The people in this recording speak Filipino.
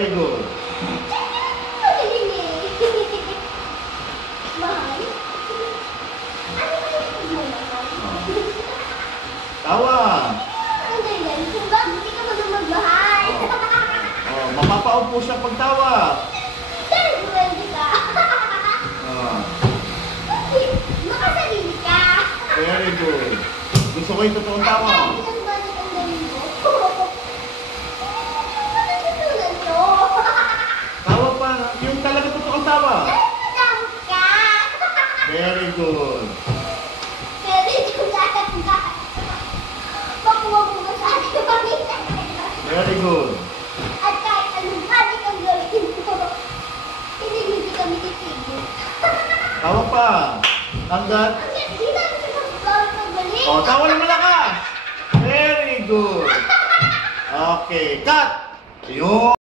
Very good. Magaling eh. Mahal? Ano ba yung pagmamahal? Tawa. Ang ganyan. Kung bakit hindi ka magmahal? Oh, mapapaupo siya pag tawa. Dahil pwede ka. Oh, Makasarili ka. very good. Gusto ko yung totoong tawa. Ay, ilang balik ang galing mo? Matutunan to. Tawa pa. Yung talaga totoong tawa. Takot ka. Very good. Pwede yung takot ka. Makuha mo ba sa akin kami? Very good. At kahit anong balik ang gawin mo, hindi kami titigil. Tawa pa. Hanggat. Hindi namin siya magbalik. Oh, tawa na malakas. Very good. Okay, cut. Yun.